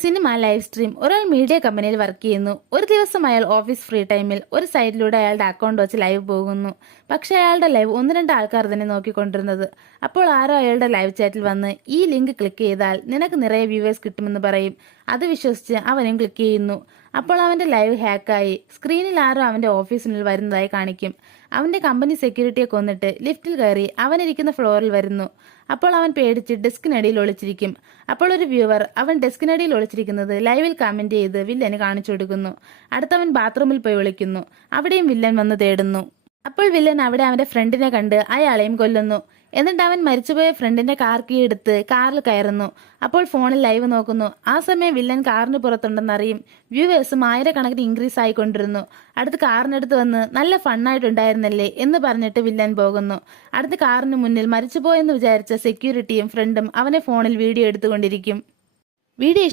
Cinema live stream. ഒരാൾ media കമ്പനിയിൽ work ചെയ്യുന്നു. ഒരു ദിവസം അയാൾ ഓഫീസ് ഫ്രീ ടൈമിൽ ഒരു സൈറ്റിലൂടെ അയാളുടെ അക്കൗണ്ട് വെച്ച് ലൈവ് പോകുന്നു. പക്ഷെ അയാളുടെ ലൈവ് ഒന്ന് രണ്ട് ആൾക്കാർ തന്നെ നോക്കിക്കൊണ്ടിരുന്നത്. അപ്പോൾ ആരോ അയാളുടെ ലൈവ് ചാറ്റിൽ വന്ന് ഈ ലിങ്ക് ക്ലിക്ക് ചെയ്താൽ നിനക്ക് നിറയെ വ്യൂവേഴ്സ് കിട്ടുമെന്ന് പറയും. അത് വിശ്വസിച്ച് അവനും ക്ലിക്ക് ചെയ്യുന്നു. അപ്പോൾ അവന്റെ ലൈവ് ഹാക്കായി. സ്ക്രീനിൽ ആരോ അവന്റെ ഓഫീസിനുള്ളിൽ വരുന്നതായി കാണിക്കും. അവന്റെ കമ്പനി സെക്യൂരിറ്റിയെ കൊന്നിട്ട് ലിഫ്റ്റിൽ കയറി അവനിരിക്കുന്ന ഫ്ലോറിൽ വരുന്നു. അപ്പോൾ അവൻ പേടിച്ച് ഡെസ്കിനടിയിൽ ഒളിച്ചിരിക്കും. അപ്പോൾ ഒരു വ്യൂവർ അവൻ ഡെസ്കിനടിയിൽ ഒളിച്ചിരിക്കുന്നത് ലൈവിൽ കമന്റ് ചെയ്ത് വില്ലന് കാണിച്ചു കൊടുക്കുന്നു. അടുത്തവൻ ബാത്റൂമിൽ പോയി വിളിക്കുന്നു. അവിടെയും വില്ലൻ വന്ന് തേടുന്നു. അപ്പോൾ വില്ലൻ അവിടെ അവന്റെ ഫ്രണ്ടിനെ കണ്ട് അയാളെയും കൊല്ലുന്നു. എന്നിട്ട് അവൻ മരിച്ചുപോയ ഫ്രണ്ടിന്റെ കാർ കീ എടുത്ത് കാറിൽ കയറുന്നു. അപ്പോൾ ഫോണിൽ ലൈവ് നോക്കുന്നു. ആ സമയം വില്ലൻ കാറിന് പുറത്തുണ്ടെന്നറിയും. വ്യൂവേഴ്സും ആയിരക്കണക്കിന് ഇൻക്രീസ് ആയിക്കൊണ്ടിരുന്നു. അടുത്ത് കാറിനടുത്ത് വന്ന് നല്ല ഫണ്ണായിട്ടുണ്ടായിരുന്നല്ലേ എന്ന് പറഞ്ഞിട്ട് വില്ലൻ പോകുന്നു. അടുത്ത് കാറിന് മുന്നിൽ മരിച്ചുപോയെന്ന് വിചാരിച്ച സെക്യൂരിറ്റിയും ഫ്രണ്ടും അവനെ ഫോണിൽ വീഡിയോ എടുത്തുകൊണ്ടിരിക്കും. വീഡിയോ